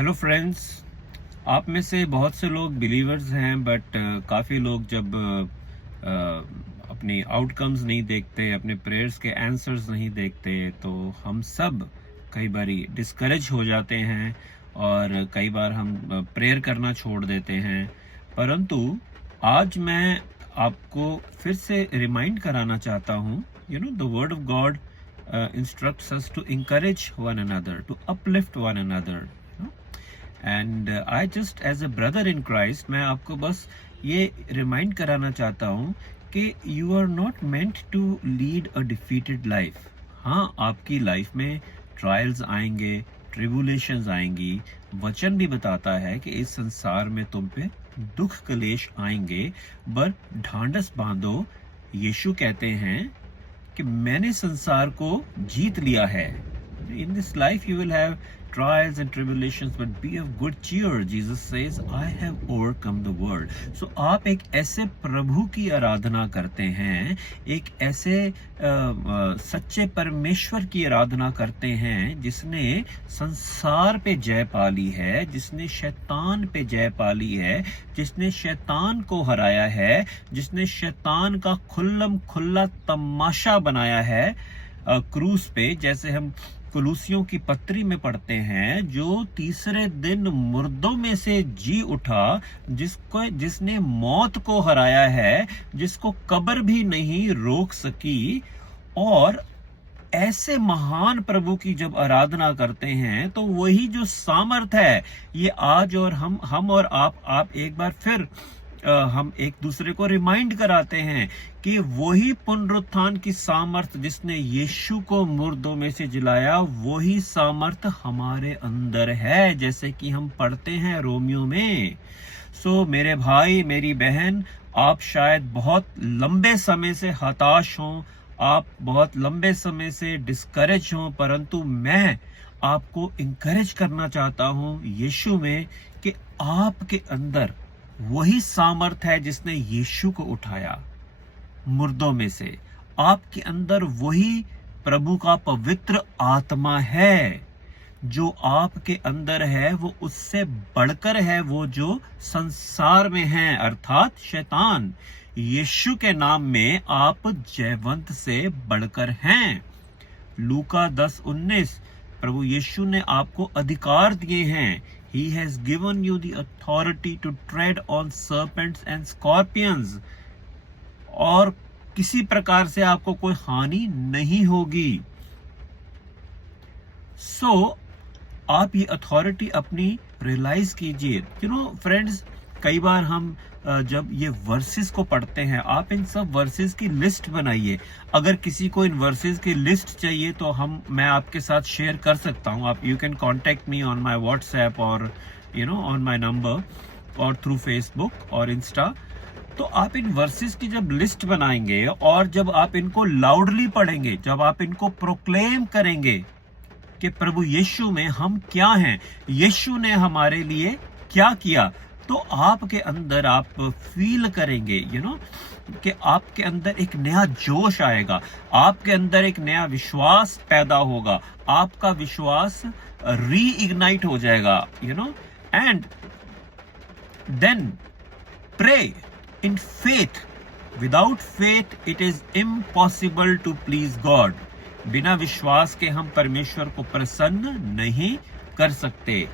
Hello friends. आप में से बहुत से लोग बिलीवर्स हैं, बट काफ़ी लोग जब अपनी आउटकम्स नहीं देखते, अपने प्रेयर्स के आंसर्स नहीं देखते, तो हम सब कई बारी डिस्करेज हो जाते हैं और कई बार हम प्रेयर करना छोड़ देते हैं। परंतु आज मैं आपको फिर से रिमाइंड कराना चाहता हूँ, the word of God instructs us to encourage one another, to uplift one another. And I just as a brother in Christ मैं आपको बस ये रिमाइंड कराना चाहता हूँ कि you are not meant to lead a defeated life. हाँ, आपकी लाइफ में ट्रायल्स आएंगे, ट्रिबुलेशंस आएंगी। वचन भी बताता है कि इस संसार में तुम पे दुख कलेश आएंगे, बट ढांढस बांधो। यीशु कहते हैं कि मैंने संसार को जीत लिया है। In this life you will have trials and tribulations, but be of good cheer. Jesus says, I have overcome the world. So आप एक ऐसे प्रभु की आराधना करते हैं, एक ऐसे सच्चे परमेश्वर की आराधना करते हैं जिसने संसार पे जय पाली है, जिसने शैतान पे जय पाली है, जिसने शैतान को हराया है, जिसने शैतान का खुल्लम खुल्ला तमाशा बनाया है क्रूस पे। जैसे हम कुलूसियों की पत्री में पढ़ते हैं, जो तीसरे दिन मुर्दों में से जी उठा, जिसने मौत को हराया है, जिसको कब्र भी नहीं रोक सकी। और ऐसे महान प्रभु की जब आराधना करते हैं तो वही जो सामर्थ है, ये आज और हम और आप एक बार फिर हम एक दूसरे को रिमाइंड कराते हैं कि वही पुनरुत्थान की सामर्थ जिसने यीशु को मुर्दों में से जिलाया, वही सामर्थ हमारे अंदर है, जैसे कि हम पढ़ते हैं रोमियो में। सो मेरे भाई, मेरी बहन, आप शायद बहुत लंबे समय से हताश हों, आप बहुत लंबे समय से डिस्करेज हों, परंतु मैं आपको इंकरेज करना चाहता हूं यीशु में कि आपके अंदर वही सामर्थ है जिसने यीशु को उठाया मुर्दों में से। आपके अंदर वही प्रभु का पवित्र आत्मा है। जो आपके अंदर है वो उससे बढ़कर है, वो जो संसार में है, अर्थात शैतान। यीशु के नाम में आप जयवंत से बढ़कर हैं। लूका 10:19, प्रभु यीशु ने आपको अधिकार दिए हैं। He has given you the authority to tread on serpents and scorpions. और किसी प्रकार से आपको कोई हानि नहीं होगी। आप ये अथॉरिटी अपनी रियलाइज कीजिए। फ्रेंड्स, कई बार हम जब ये वर्सेस को पढ़ते हैं, आप इन सब वर्सेस की लिस्ट बनाइए। अगर किसी को इन वर्सेस की लिस्ट चाहिए तो मैं आपके साथ शेयर कर सकता हूँ। आप you can contact me on my WhatsApp और ऑन माई नंबर और थ्रू फेसबुक और इंस्टा। तो आप इन वर्सेस की जब लिस्ट बनाएंगे और जब आप इनको लाउडली पढ़ेंगे, जब आप इनको प्रोक्लेम करेंगे कि प्रभु यीशु में हम क्या हैं, यीशु ने हमारे लिए क्या किया, तो आपके अंदर आप फील करेंगे कि आपके अंदर एक नया जोश आएगा, आपके अंदर एक नया विश्वास पैदा होगा, आपका विश्वास रीइग्नाइट हो जाएगा, and then pray in faith. Without faith it is impossible to please God. बिना विश्वास के हम परमेश्वर को प्रसन्न नहीं कर सकते।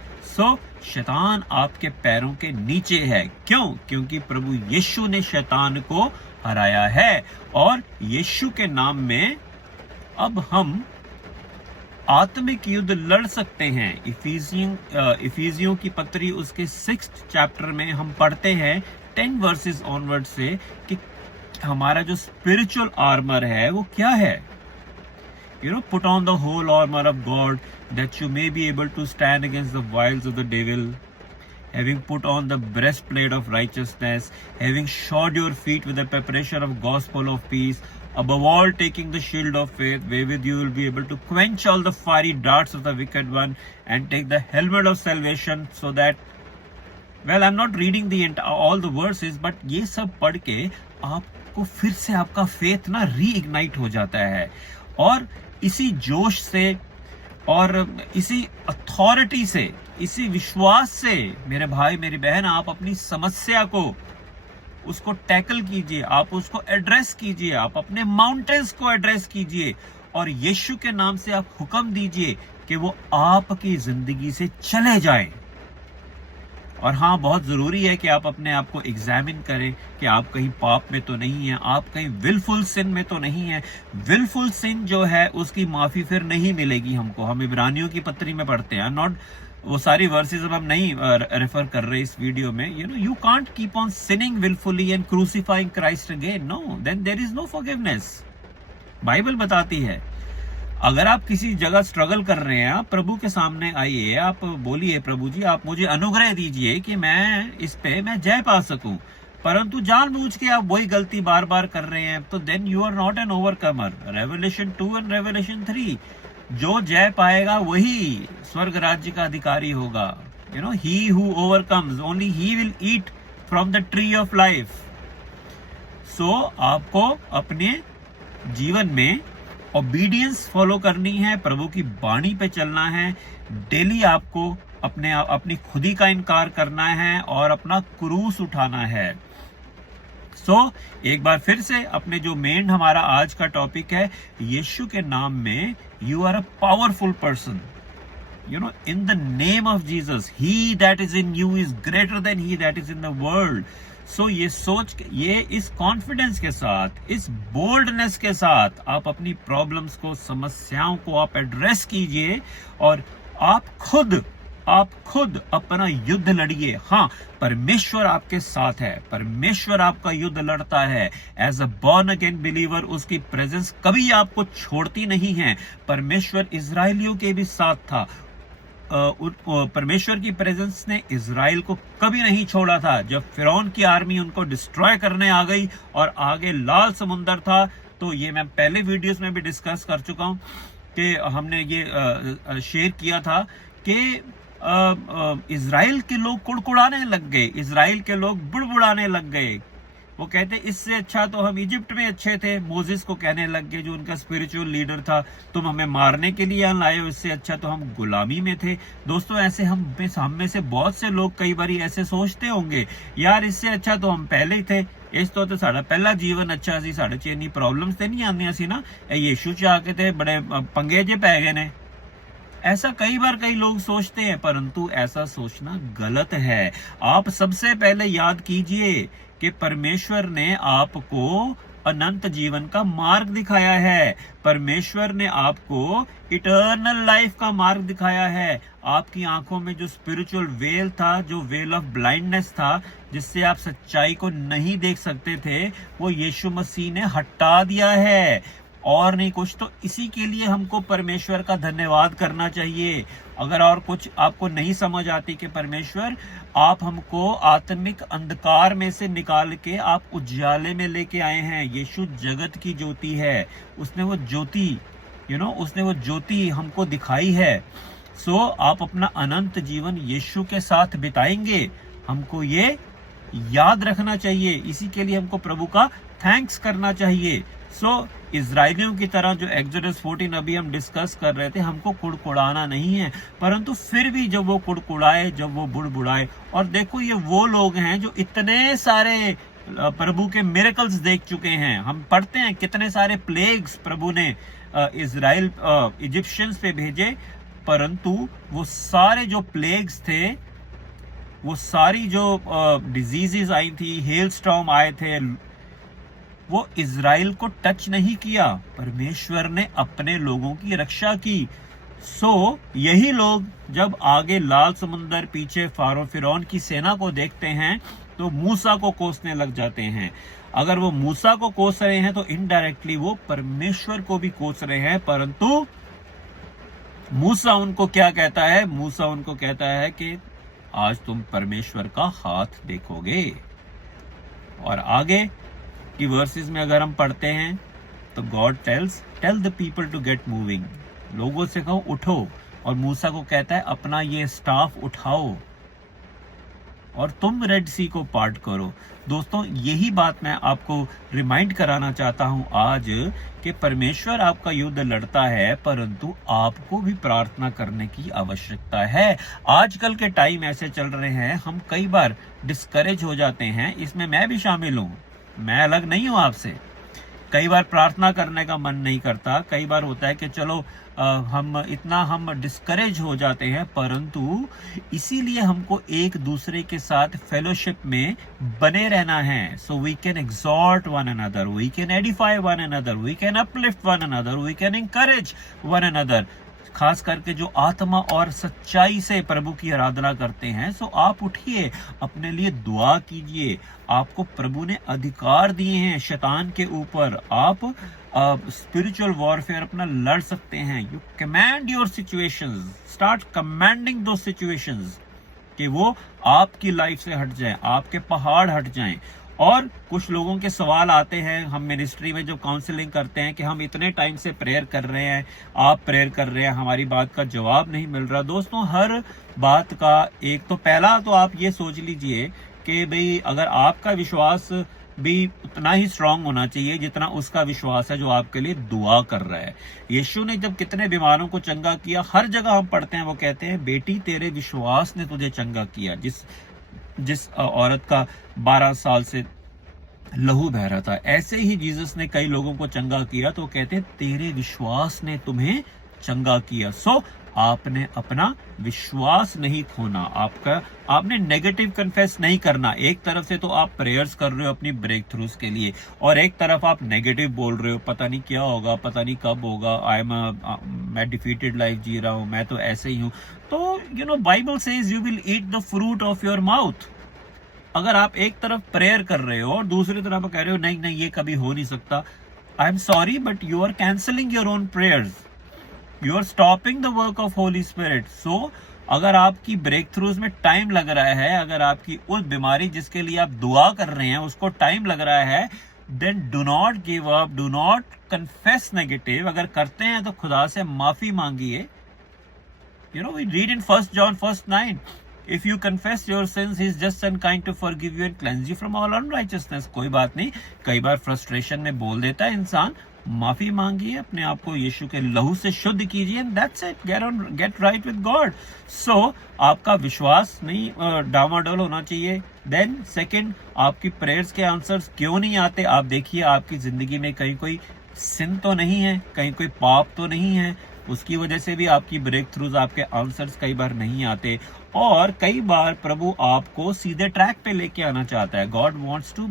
शैतान आपके पैरों के नीचे है। क्यों? क्योंकि प्रभु यीशु ने शैतान को हराया है और यीशु के नाम में अब हम आत्मिक युद्ध लड़ सकते हैं। इफिसियों की पत्री उसके 6th चैप्टर में हम पढ़ते हैं 10 वर्सेस ऑनवर्ड से कि हमारा जो स्पिरिचुअल आर्मर है वो क्या है। Put on the whole armor of God, that you may be able to stand against the wiles of the devil. Having put on the breastplate of righteousness, having shod your feet with the preparation of gospel of peace, above all taking the shield of faith, wherewith you will be able to quench all the fiery darts of the wicked one, and take the helmet of salvation, so that, well, I'm not reading all the verses, but ये सब पढ़ के आपको फिर से आपका faith ना reignite हो जाता है। और इसी जोश से और इसी अथॉरिटी से, इसी विश्वास से मेरे भाई मेरी बहन, आप अपनी समस्या को, उसको टैकल कीजिए, आप उसको एड्रेस कीजिए, आप अपने माउंटेन्स को एड्रेस कीजिए और यीशु के नाम से आप हुक्म दीजिए कि वो आपकी जिंदगी से चले जाएं। और हाँ, बहुत जरूरी है कि आप अपने आप को एग्जामिन करें कि आप कहीं पाप में तो नहीं है, आप कहीं विलफुल सिन में तो नहीं है। विलफुल सिन जो है उसकी माफी फिर नहीं मिलेगी हमको। हम इब्रानियों की पत्री में पढ़ते हैं, नॉट वो सारी वर्सेस अब हम नहीं रेफर कर रहे इस वीडियो में। You can't keep on sinning wilfully and crucifying Christ again, no, then there is no forgiveness. Bible बताती है अगर आप किसी जगह स्ट्रगल कर रहे हैं, आप प्रभु के सामने आइए, आप बोलिए प्रभु जी आप मुझे अनुग्रह दीजिए कि मैं इस पे मैं जय पा सकूं, परंतु जानबूझ के आप वही गलती बार बार कर रहे हैं, तो then you are not an overcomer. Revelation 2 and Revelation 3, जो जय पाएगा वही स्वर्ग राज्य का अधिकारी होगा। He who overcomes only he will eat from the tree of life. So आपको अपने जीवन में ओबीडियंस फॉलो करनी है, प्रभु की बाणी पे चलना है, डेली आपको अपनी खुदी का इनकार करना है और अपना क्रूस उठाना है। एक बार फिर से अपने जो मेन हमारा आज का टॉपिक है, यीशु के नाम में you are a powerful person. in the name of Jesus, he that is in you is greater than he that is in the world. So ये सोच के, ये इस कॉन्फिडेंस के साथ, इस बोल्डनेस के साथ आप अपनी प्रॉब्लम्स को, समस्याओं को आप एड्रेस कीजिए और आप खुद अपना युद्ध लड़िए। हाँ, परमेश्वर आपके साथ है, परमेश्वर आपका युद्ध लड़ता है। As a born again believer उसकी प्रेजेंस कभी आपको छोड़ती नहीं है। परमेश्वर इजराइलियों के भी साथ था। परमेश्वर की प्रेजेंस ने इजराइल को कभी नहीं छोड़ा था। जब फिरौन की आर्मी उनको डिस्ट्रॉय करने आ गई और आगे लाल समुंदर था, तो ये मैं पहले वीडियोस में भी डिस्कस कर चुका हूं कि हमने ये शेयर किया था कि इजराइल के लोग कुड़कुड़ाने लग गए, इजराइल के लोग बुड़बुड़ाने लग गए। वो कहते इससे अच्छा तो हम इजिप्ट में अच्छे थे। मोजिस को कहने लग गए, जो उनका स्पिरिचुअल लीडर था, तुम हमें मारने के लिए यहाँ लाए हो, इससे अच्छा तो हम गुलामी में थे। दोस्तों, ऐसे हम में से बहुत से लोग कई बार ऐसे सोचते होंगे, यार इससे अच्छा तो हम पहले ही थे, इस तो साड़ा पहला जीवन अच्छा सी, साढ़े च इन्नी प्रॉब्लम्स ते नहीं आंदियां सी ना, यीशु च आके ते बड़े पंगे जे पै गए ने। ऐसा कई बार कई लोग सोचते हैं, परंतु ऐसा सोचना गलत है। आप सबसे पहले याद कीजिए कि परमेश्वर ने आपको अनंत जीवन का मार्ग दिखाया है। परमेश्वर ने आपको इटर्नल लाइफ का मार्ग दिखाया है। आपकी आंखों में जो स्पिरिचुअल वेल था, जो वेल ऑफ ब्लाइंडनेस था, जिससे आप सच्चाई को नहीं देख सकते थे, वो यीशु मसीह ने हटा दिया है और नहीं कुछ। तो इसी के लिए हमको परमेश्वर का धन्यवाद करना चाहिए। अगर और कुछ आपको नहीं समझ आती कि परमेश्वर आप हमको आत्मिक अंधकार में से निकाल के आप उज्याले में लेके आए हैं। यीशु जगत की ज्योति है, उसने वो ज्योति उसने वो ज्योति हमको दिखाई है। आप अपना अनंत जीवन यीशु के साथ बिताएंगे, हमको ये याद रखना चाहिए। इसी के लिए हमको प्रभु का थैंक्स करना चाहिए। इजराइलियों की तरह जो एक्सोडस 14 अभी हम डिस्कस कर रहे थे, हमको कुड़कुड़ाना नहीं है, परंतु फिर भी जब वो कुड़कुड़ाए, जब वो बुड़बुड़ाए, और देखो ये वो लोग हैं जो इतने सारे प्रभु के मिरेकल्स देख चुके हैं। हम पढ़ते हैं कितने सारे प्लेग्स प्रभु ने इजराइल इजिप्शियंस पे भेजे, परंतु वो सारे जो प्लेग्स थे, वो सारी जो डिजीजेस आई थी, हेल स्टॉर्म आए थे, वो इजराइल को टच नहीं किया। परमेश्वर ने अपने लोगों की रक्षा की। यही लोग जब आगे लाल समुंदर, पीछे फिरौन की सेना को देखते हैं, तो मूसा को कोसने लग जाते हैं। अगर वो मूसा को कोस रहे हैं तो इनडायरेक्टली वो परमेश्वर को भी कोस रहे हैं। परंतु मूसा उनको क्या कहता है? मूसा उनको कहता है कि आज तुम परमेश्वर का हाथ देखोगे। और आगे की वर्सेस में अगर हम पढ़ते हैं तो God tell the people to get moving, लोगों से कहो उठो, और मूसा को कहता है अपना ये स्टाफ उठाओ और तुम रेड सी को पार्ट करो। दोस्तों, यही बात मैं आपको रिमाइंड कराना चाहता हूं आज, कि परमेश्वर आपका युद्ध लड़ता है, परंतु आपको भी प्रार्थना करने की आवश्यकता है। आजकल के टाइम ऐसे चल रहे हैं, हम कई बार डिस्करेज हो जाते हैं, इसमें मैं भी शामिल हूं, मैं अलग नहीं हूं आपसे। कई बार प्रार्थना करने का मन नहीं करता, कई बार होता है कि चलो हम डिस्करेज हो जाते हैं, परंतु इसीलिए हमको एक दूसरे के साथ फेलोशिप में बने रहना है। So we can exhort one another, we can edify one another, we can uplift one another, we can encourage one another. खास करके जो आत्मा और सच्चाई से प्रभु की आराधना करते हैं, सो आप उठिए, अपने लिए दुआ कीजिए। आपको प्रभु ने अधिकार दिए हैं शैतान के ऊपर, आप स्पिरिचुअल वॉरफेयर अपना लड़ सकते हैं। You command your situations, start commanding दो सिचुएशंस कि वो आपकी लाइफ से हट जाए, आपके पहाड़ हट जाएं। और कुछ लोगों के सवाल आते हैं, हम मिनिस्ट्री में जो काउंसलिंग करते हैं, कि हम इतने टाइम से प्रेयर कर रहे हैं, आप प्रेयर कर रहे हैं, हमारी बात का जवाब नहीं मिल रहा। दोस्तों, हर बात का एक तो पहला तो आप ये सोच लीजिए कि भाई अगर आपका विश्वास भी उतना ही स्ट्रांग होना चाहिए जितना उसका विश्वास है जो आपके लिए दुआ कर रहा है। यीशु ने जब कितने बीमारों को चंगा किया, हर जगह हम पढ़ते हैं, वो कहते हैं बेटी तेरे विश्वास ने तुझे चंगा किया। जिस औरत का 12 साल से लहू बह रहा था, ऐसे ही जीसस ने कई लोगों को चंगा किया, तो कहते हैं तेरे विश्वास ने तुम्हें चंगा किया। सो आपने अपना विश्वास नहीं खोना, आपने नेगेटिव कन्फेस नहीं करना। एक तरफ से तो आप प्रेयर्स कर रहे हो अपनी ब्रेक थ्रूज के लिए, और एक तरफ आप नेगेटिव बोल रहे हो, पता नहीं क्या होगा, पता नहीं कब होगा, मैं डिफीटेड लाइफ जी रहा हूं, मैं तो ऐसे ही हूं। तो Bible says you will eat the fruit of your mouth. अगर आप एक तरफ प्रेयर कर रहे हो और दूसरी तरफ आप कह रहे हो नहीं नहीं ये कभी हो नहीं सकता, I am sorry but you are cancelling your own prayers, you are stopping the work of Holy Spirit. So अगर आपकी ब्रेक थ्रूज में टाइम लग रहा है, अगर आपकी उस बीमारी जिसके लिए आप दुआ कर रहे हैं उसको टाइम लग रहा है, then do not give up, do not confess negative. अगर करते हैं तो खुदा से माफी मांगिए। We read in 1 John 1:9, if you confess your sins, he is just and kind to forgive you and cleanse you from all unrighteousness। कोई बात नहीं, कई बार फ्रस्ट्रेशन में बोल देता है इंसान, माफी मांगिए, अपने आप को यीशु के लहू से शुद्ध कीजिए, and that's it, get right with God. So आपका विश्वास नहीं डामाडोल होना चाहिए। देन सेकंड, आपकी प्रेयर्स के आंसर्स क्यों नहीं आते? आप देखिए आपकी जिंदगी में कहीं कोई सिन तो नहीं है, कहीं कोई पाप तो नहीं है, उसकी वजह से भी आपकी ब्रेक थ्रूज, आपके आंसर्स कई बार नहीं आते। और कई बार प्रभु आपको सीधे ट्रैक पे लेके आना चाहता है। God wants to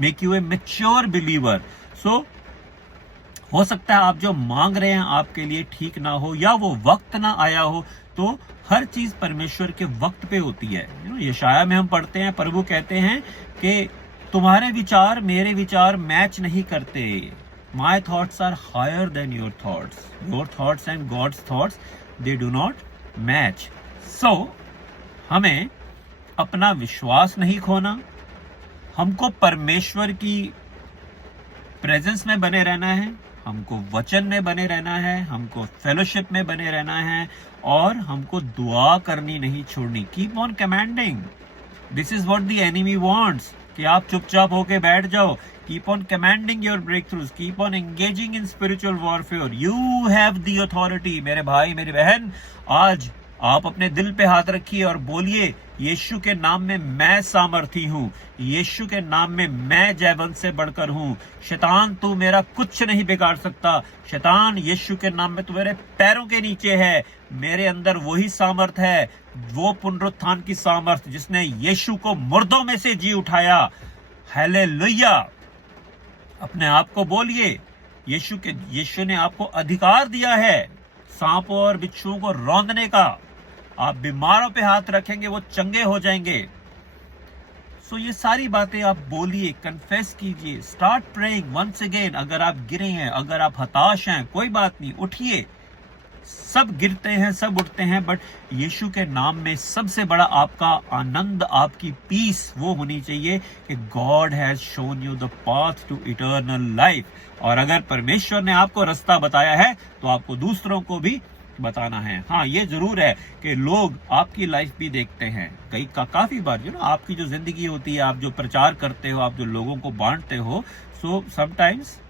make you a mature believer. So हो सकता है आप जो मांग रहे हैं आपके लिए ठीक ना हो, या वो वक्त ना आया हो, तो हर चीज परमेश्वर के वक्त पे होती है। यशाया में हम पढ़ते हैं, प्रभु कहते हैं कि तुम्हारे विचार मेरे विचार मैच नहीं करते। My thoughts are higher than your thoughts. Your thoughts and God's thoughts, they do not match. So, हमें अपना विश्वास नहीं खोना, हमको परमेश्वर की प्रेजेंस में बने रहना है, हमको वचन में बने रहना है, हमको फेलोशिप में बने रहना है, और हमको दुआ करनी नहीं छोड़नी। Keep on commanding. This is what the enemy wants. कि आप चुपचाप होके बैठ जाओ। Keep on commanding your breakthroughs. Keep on engaging in spiritual warfare. You have the authority. मेरे भाई मेरी बहन, आज आप अपने दिल पे हाथ रखिए और बोलिए, यीशु के नाम में मैं सामर्थी हूँ, यीशु के नाम में मैं जयवंत से बढ़कर हूँ। शैतान तू मेरा कुछ नहीं बिगाड़ सकता। शैतान यीशु के नाम में तू मेरे पैरों के नीचे है। मेरे अंदर वही सामर्थ है, वो पुनरुत्थान की सामर्थ जिसने यीशु को मुर्दों में से जी उठाया। हालेलुया। अपने आप को बोलिए, यीशु ने आपको अधिकार दिया है सांपों और बिच्छुओं को रौंदने का। आप बीमारों पे हाथ रखेंगे, वो चंगे हो जाएंगे। सो ये सारी बातें आप बोलिए, कन्फेस कीजिए, स्टार्ट प्रेइंग वंस अगेन। अगर आप गिरे हैं, अगर आप हताश हैं, कोई बात नहीं, उठिए। सब गिरते हैं, सब उठते हैं, बट यीशु के नाम में सबसे बड़ा आपका आनंद, आपकी पीस वो होनी चाहिए कि God has shown you the path to eternal life. और अगर परमेश्वर ने आपको रास्ता बताया है तो आपको दूसरों को भी बताना है। हाँ, ये जरूर है कि लोग आपकी लाइफ भी देखते हैं, काफी बार जो ना आपकी जो जिंदगी होती है, आप जो प्रचार करते हो, आप जो लोगों को बांटते हो, सो समटाइम्स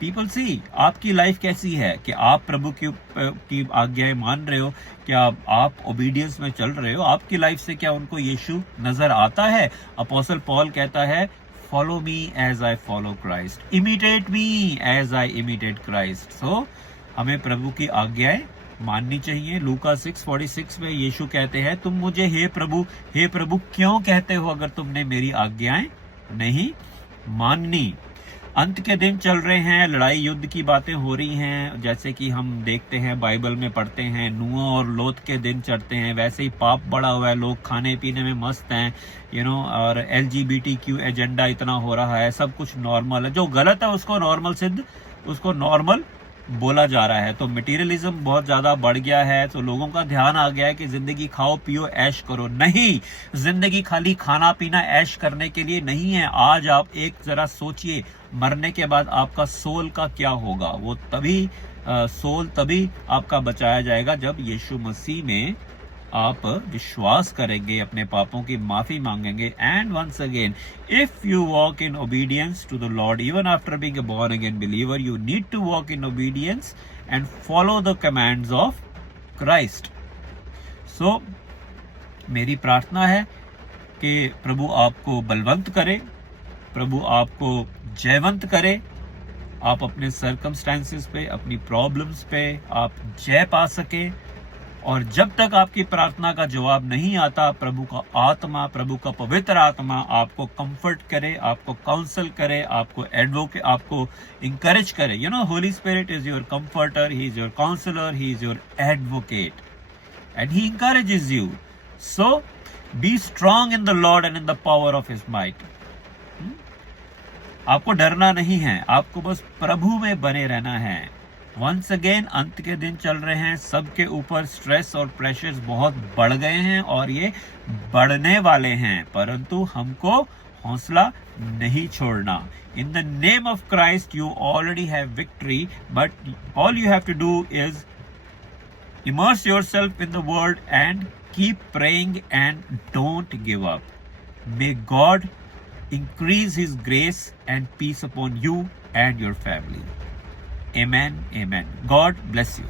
पीपल सी आपकी लाइफ कैसी है, कि आप प्रभु की आज्ञाएं मान रहे हो, क्या आप ओबीडियंस में चल रहे हो, आपकी लाइफ से क्या उनको यीशु नजर आता है। अपोस्टल पॉल कहता है, follow me as I follow Christ, imitate me as I imitate Christ. So हमें प्रभु की आज्ञाएं माननी चाहिए। लूका 6:46 में यीशु कहते हैं, तुम मुझे हे प्रभु क्यों कहते हो, अगर तुमने मेरी आज्ञाएं नहीं माननी। अंत के दिन चल रहे हैं, लड़ाई युद्ध की बातें हो रही हैं, जैसे कि हम देखते हैं बाइबल में पढ़ते हैं, नूह और लोत के दिन चढ़ते हैं। वैसे ही पाप बढ़ा हुआ है, लोग खाने पीने में मस्त हैं, और LGBTQ एजेंडा इतना हो रहा है, सब कुछ नॉर्मल है। जो गलत है उसको नॉर्मल बोला जा रहा है। तो मटेरियलिज्म बहुत ज्यादा बढ़ गया है, तो लोगों का ध्यान आ गया है कि जिंदगी खाओ पियो ऐश करो। नहीं, जिंदगी खाली खाना पीना ऐश करने के लिए नहीं है। आज आप एक जरा सोचिए, मरने के बाद आपका सोल का क्या होगा। वो सोल तभी आपका बचाया जाएगा जब यीशु मसीह में आप विश्वास करेंगे, अपने पापों की माफी मांगेंगे। And once again, if you walk in obedience to the Lord even after being a born again believer, you need to walk in obedience and follow the commands of Christ. So मेरी प्रार्थना है कि प्रभु आपको बलवंत करे, प्रभु आपको जयवंत करे, आप अपने सर्कमस्टेंसेस पे, अपनी प्रॉब्लम्स पे आप जय पा सके। और जब तक आपकी प्रार्थना का जवाब नहीं आता, प्रभु का आत्मा, प्रभु का पवित्र आत्मा आपको कंफर्ट करे, आपको काउंसल करे, आपको एडवोकेट, आपको इंकरेज करे। Holy Spirit is your comforter, he is your counsellor, he is your advocate and he encourages you. So be strong in the Lord and in the power of his might. आपको डरना नहीं है, आपको बस प्रभु में बने रहना है। वंस अगेन, अंत के दिन चल रहे हैं, सबके ऊपर स्ट्रेस और प्रेशर्स बहुत बढ़ गए हैं और ये बढ़ने वाले हैं, परंतु हमको हौसला नहीं छोड़ना। In the name of Christ you already have victory, but all you have to do is immerse yourself in the word and keep praying and don't give up. May God increase his grace and peace upon you and your family. Amen. Amen. God bless you.